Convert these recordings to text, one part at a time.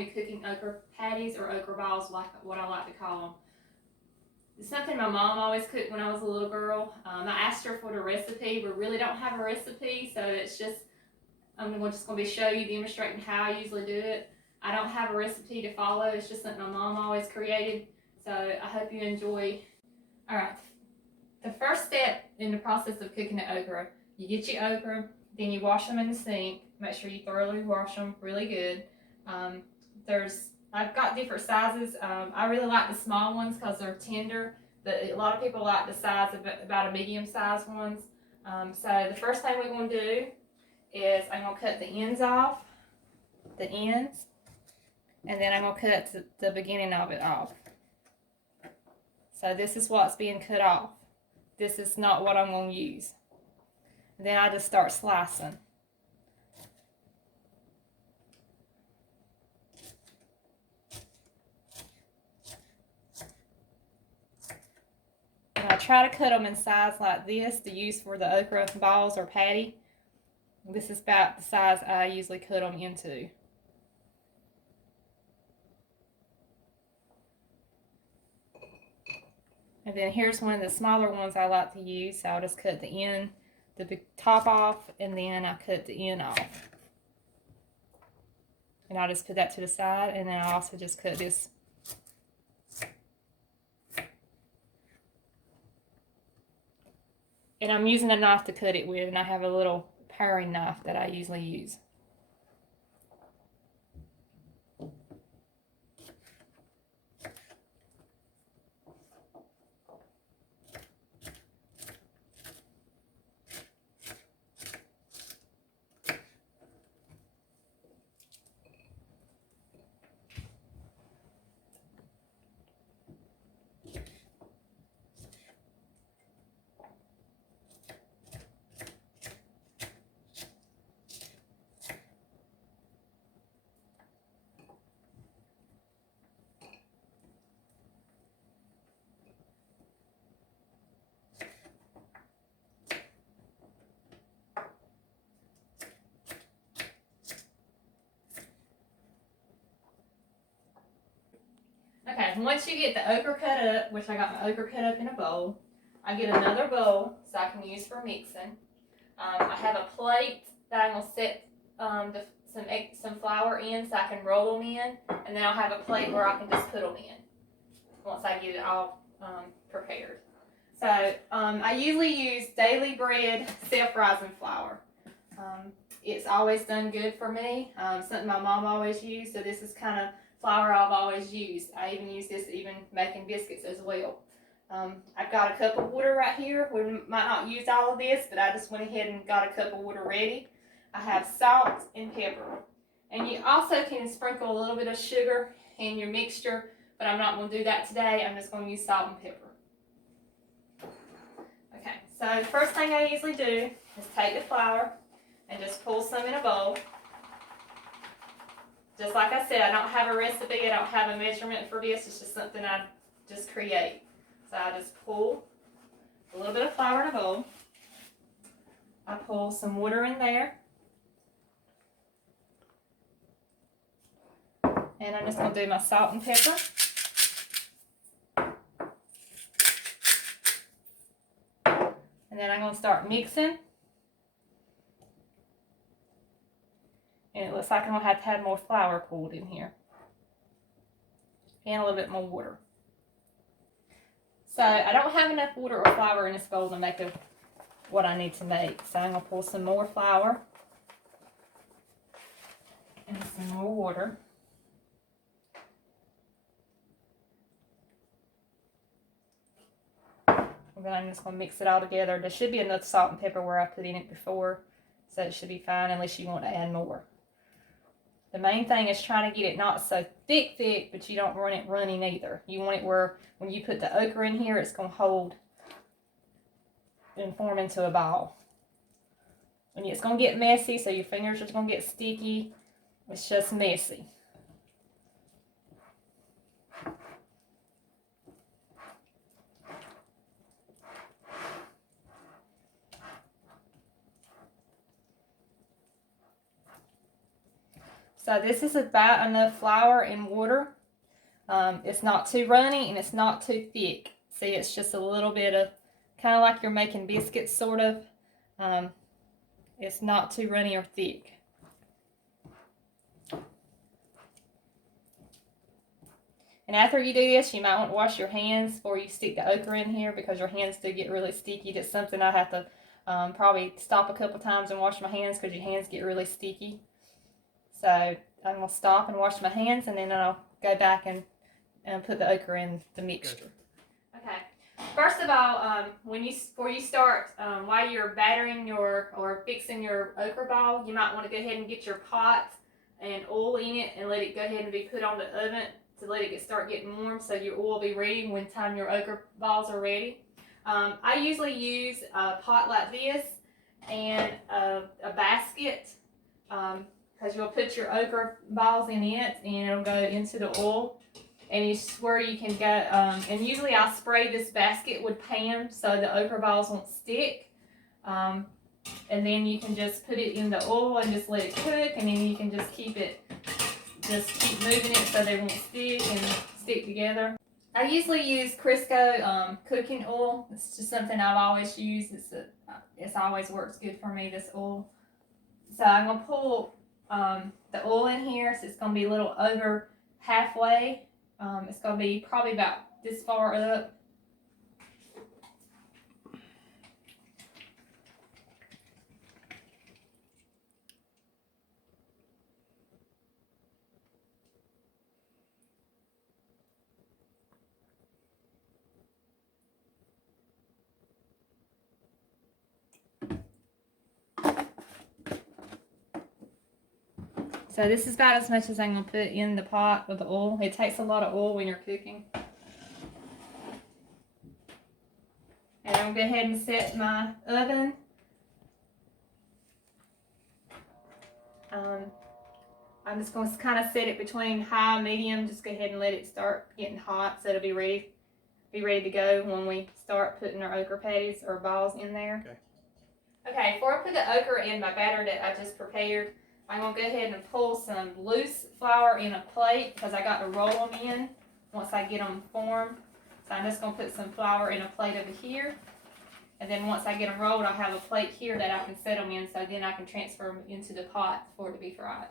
to be cooking okra patties or okra balls, like what I like to call them. It's something my mom always cooked when I was a little girl. I asked her for the recipe. We really don't have a recipe, so it's just, I'm just going to be demonstrating how I usually do it. I don't have a recipe to follow. It's just something my mom always created. So I hope you enjoy. All right. The first step in the process of cooking the okra, you get your okra, then you wash them in the sink. Make sure you thoroughly wash them really good. I've got different sizes. I really like the small ones because they're tender, but a lot of people like the size of about a medium-sized ones. So the first thing we're going to do is I'm going to cut the ends off, and then I'm going to cut the beginning of it off. So this is what's being cut off. This is not what I'm going to use. And then I just start slicing. And I try to cut them in size like this to use for the okra balls or patty. This is about the size I usually cut them into. And then here's one of the smaller ones I like to use. So I'll just cut the top off, and then I cut the end off. And I'll just put that to the side, and then I'll also just cut this. And I'm using a knife to cut it with, and I have a little paring knife that I usually use. Okay, once you get the okra cut up, which I got my okra cut up in a bowl, I get another bowl so I can use for mixing. I have a plate that I'm going to set some flour in so I can roll them in, and then I'll have a plate where I can just put them in once I get it all prepared. So I usually use Daily Bread self-rising flour. It's always done good for me. Something my mom always used, so this is kind of flour I've always used. I even use this even making biscuits as well. I've got a cup of water right here. We might not use all of this, but I just went ahead and got a cup of water ready. I have salt and pepper. And you also can sprinkle a little bit of sugar in your mixture, but I'm not going to do that today. I'm just going to use salt and pepper. Okay, so the first thing I usually do is take the flour and just pull some in a bowl. Just like I said, I don't have a recipe, I don't have a measurement for this, it's just something I just create. So I just pull a little bit of flour in a bowl. I pull some water in there. And I'm just going to do my salt and pepper. And then I'm going to start mixing. And it looks like I'm going to have more flour pulled in here. And a little bit more water. So I don't have enough water or flour in this bowl to make what I need to make. So I'm going to pull some more flour. And some more water. And then I'm just going to mix it all together. There should be enough salt and pepper where I put in it before. So it should be fine unless you want to add more. The main thing is trying to get it not so thick, but you don't want it running either. You want it where when you put the okra in here, it's going to hold and form into a ball. And it's going to get messy, so your fingers are going to get sticky. It's just messy. So this is about enough flour and water. It's not too runny and it's not too thick. See, it's just a little bit of, kind of like you're making biscuits, sort of. It's not too runny or thick. And after you do this, you might want to wash your hands before you stick the okra in here, because your hands do get really sticky. That's something I have to probably stop a couple times and wash my hands, because your hands get really sticky. So I'm going to stop and wash my hands, and then I'll go back and put the okra in the mixture. Okay. First of all, before you start, while you're battering or fixing your okra ball, you might want to go ahead and get your pot and oil in it and let it go ahead and be put on the oven to let it start getting warm, so your oil will be ready when time your okra balls are ready. I usually use a pot like this and a basket, because you'll put your okra balls in it and it'll go into the oil. And it's where you can go, and usually I'll spray this basket with Pam so the okra balls won't stick. And then you can just put it in the oil and just let it cook, and then you can just keep moving it so they won't stick together. I usually use Crisco cooking oil. It's just something I've always used. It's always works good for me, this oil. So I'm gonna pull the oil in here, so it's gonna be a little over halfway. It's going to be probably about this far up. So this is about as much as I'm going to put in the pot with the oil. It takes a lot of oil when you're cooking. And I'm going to go ahead and set my oven. I'm just going to kind of set it between high and medium. Just go ahead and let it start getting hot, so it'll be ready to go when we start putting our okra patties or balls in there. Okay, before I put the okra in my batter that I just prepared, I'm going to go ahead and pull some loose flour in a plate, because I got to roll them in once I get them formed. So I'm just going to put some flour in a plate over here. And then once I get them rolled, I'll have a plate here that I can set them in, so then I can transfer them into the pot for it to be fried.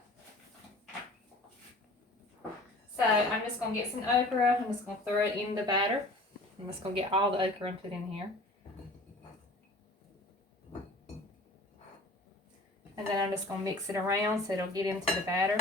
So I'm just going to get some okra. I'm just going to throw it in the batter. I'm just going to get all the okra and put in here. And then I'm just going to mix it around so it'll get into the batter.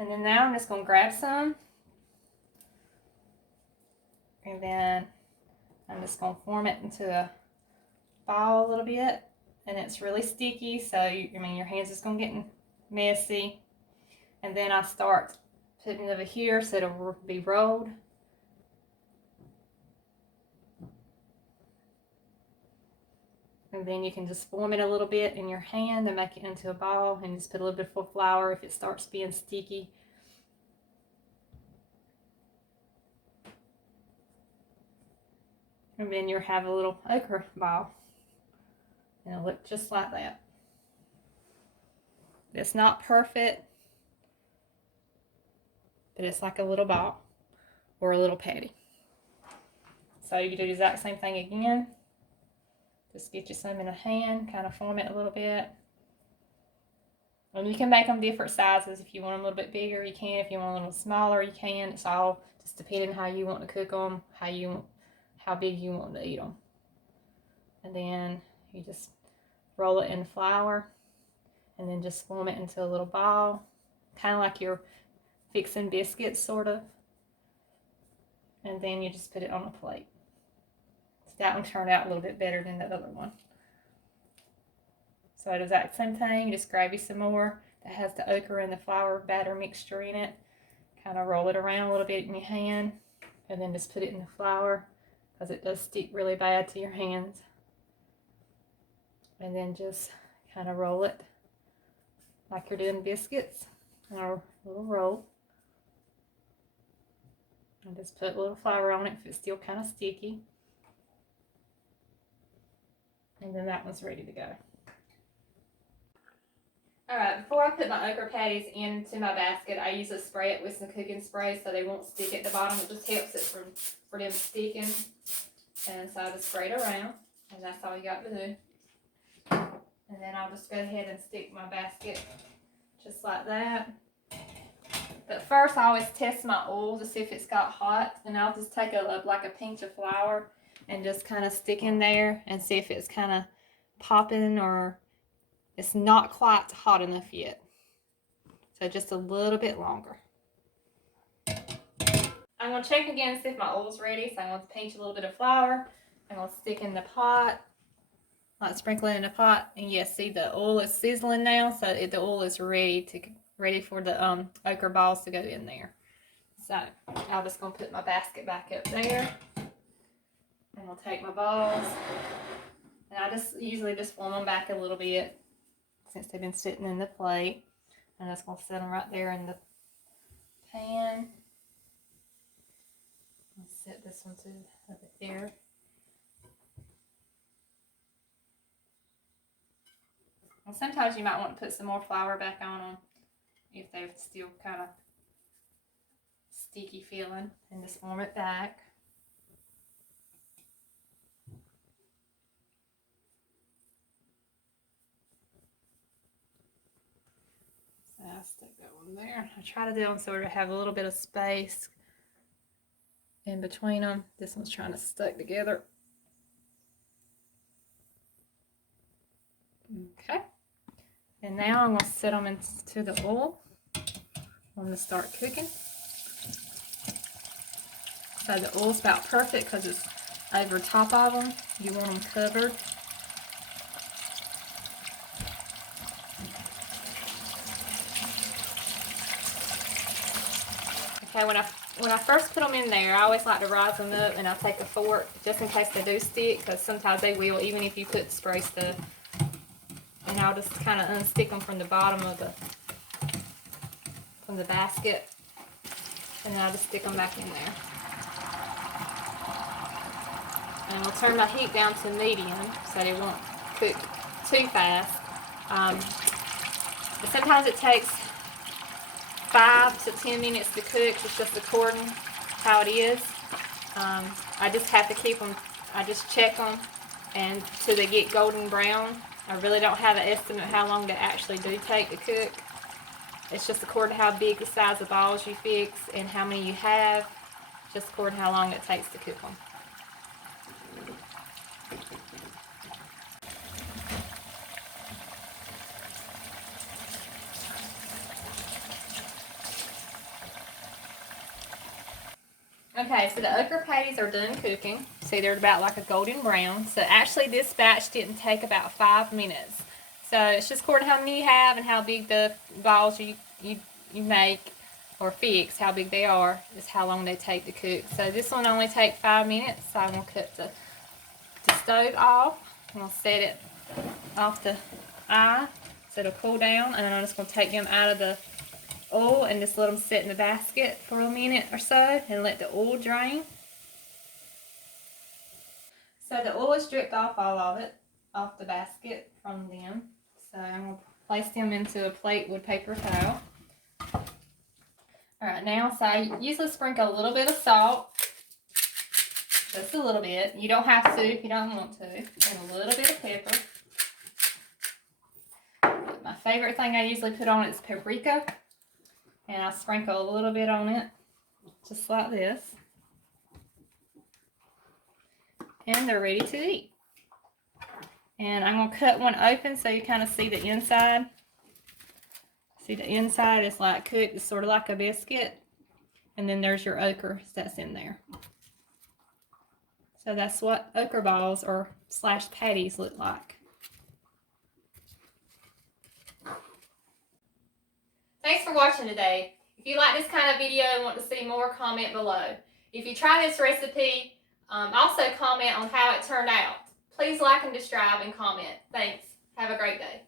And then now I'm just going to grab some. And then I'm just going to form it into a ball a little bit. And it's really sticky, so your hands is going to get messy. And then I start putting it over here so it'll be rolled. And then you can just form it a little bit in your hand and make it into a ball, and just put a little bit of flour if it starts being sticky. And then you'll have a little okra ball. And it'll look just like that. It's not perfect, but it's like a little ball or a little patty. So you do the exact same thing again. Just get you some in a hand, kind of form it a little bit. And you can make them different sizes. If you want them a little bit bigger, you can. If you want them a little smaller, you can. It's all just depending how you want to cook them, how big you want to eat them. And then you just roll it in flour, and then just form it into a little ball, kind of like you're fixing biscuits, sort of. And then you just put it on a plate. That one turned out a little bit better than the other one. So the exact same thing, you just grab you some more that has the okra and the flour batter mixture in it. Kind of roll it around a little bit in your hand, and then just put it in the flour, because it does stick really bad to your hands. And then just kind of roll it like you're doing biscuits, or a little roll. And just put a little flour on it if it's still kind of sticky. And then that one's ready to go. Alright, before I put my okra patties into my basket, I usually spray it with some cooking spray so they won't stick at the bottom. It just helps it for them sticking. And so I just spray it around, and that's all you got to do. And then I'll just go ahead and stick my basket just like that. But first I always test my oil to see if it's got hot, and I'll just take like a pinch of flour and just kind of stick in there and see if it's kind of popping or it's not quite hot enough yet. So just a little bit longer. I'm going to check again and see if my oil's ready. So I'm going to pinch a little bit of flour. I'm going to stick in the pot, like sprinkle it in the pot. And yes, see the oil is sizzling now, so the oil is ready for the okra balls to go in there. So I'm just going to put my basket back up there. I'm going to take my balls, and I just usually just warm them back a little bit since they've been sitting in the plate. I'm just going to set them right there in the pan. Let's set this one to over there. And sometimes you might want to put some more flour back on them if they're still kind of sticky feeling, and just warm it back. So I'll stick that one there. I try to do them so to have a little bit of space in between them. This one's trying to stick together. Okay. And now I'm going to set them into the oil. I'm going to start cooking. So the oil's about perfect because it's over top of them. You want them covered. Okay, when I first put them in there, I always like to rise them up, and I'll take a fork just in case they do stick, because sometimes they will, even if you put spray stuff. And I'll just kind of unstick them from the bottom of the basket, and then I'll just stick them back in there. And I'll turn my heat down to medium so they won't cook too fast. But sometimes it takes 5 to 10 minutes to cook. It's just according how it is. I just have to keep them, I just check them and till they get golden brown. I really don't have an estimate how long they actually do take to cook. It's just according to how big the size of balls you fix and how many you have, just according to how long it takes to cook them. Okay, so the okra patties are done cooking. See, they're about like a golden brown. So actually this batch didn't take about 5 minutes. So it's just according to how many you have and how big the balls you make or fix, how big they are, is how long they take to cook. So this one only takes 5 minutes. So I'm going to cut the stove off. I'm going to set it off the eye so it'll cool down. And then I'm just going to take them out of the oil and just let them sit in the basket for a minute or so and let the oil drain. So the oil is dripped off, all of it, off the basket from them. So I'm going to place them into a plate with paper towel. Alright, now so I usually sprinkle a little bit of salt. Just a little bit. You don't have to if you don't want to. And a little bit of pepper. My favorite thing I usually put on it is paprika. And I sprinkle a little bit on it, just like this. And they're ready to eat. And I'm going to cut one open so you kind of see the inside. See, the inside is like cooked, it's sort of like a biscuit. And then there's your okra that's in there. So that's what okra balls or / patties look like. Thanks for watching today. If you like this kind of video and want to see more, comment below. If you try this recipe, also comment on how it turned out. Please like and subscribe and comment. Thanks. Have a great day.